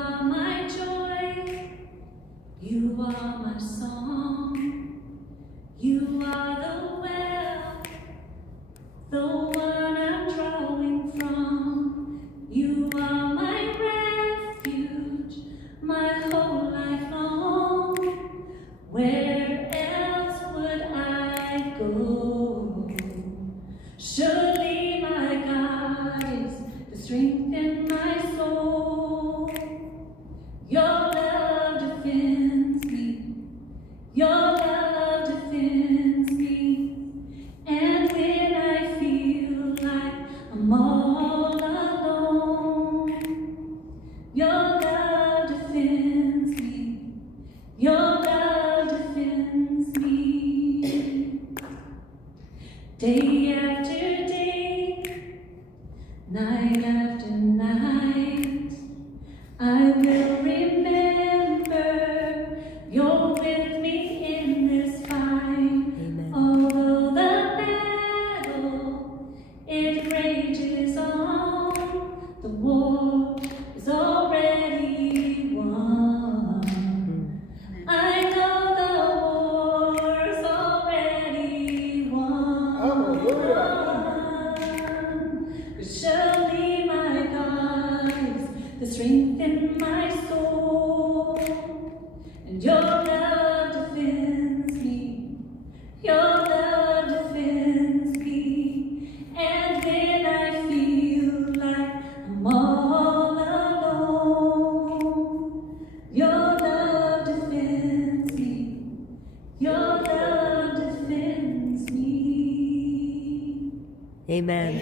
are my joy, you are my song, you are the well, the one I'm drawing from. You are my refuge, my whole life long. Where else would I go? Surely my God is the strength in my soul. Your love defends me. Your love defends me. And when I feel like I'm all alone, your love defends me. Your love defends me. Day after day, night after night, I will remember you're with me in this fight. Amen. Although the battle, it rages on, the war is already won. I know the war's already won. Hallelujah. 'Cause surely my God is the strength in my soul. And your love defends me. Your love defends me. And when I feel like I'm all alone, your love defends me. Your love defends me. Amen.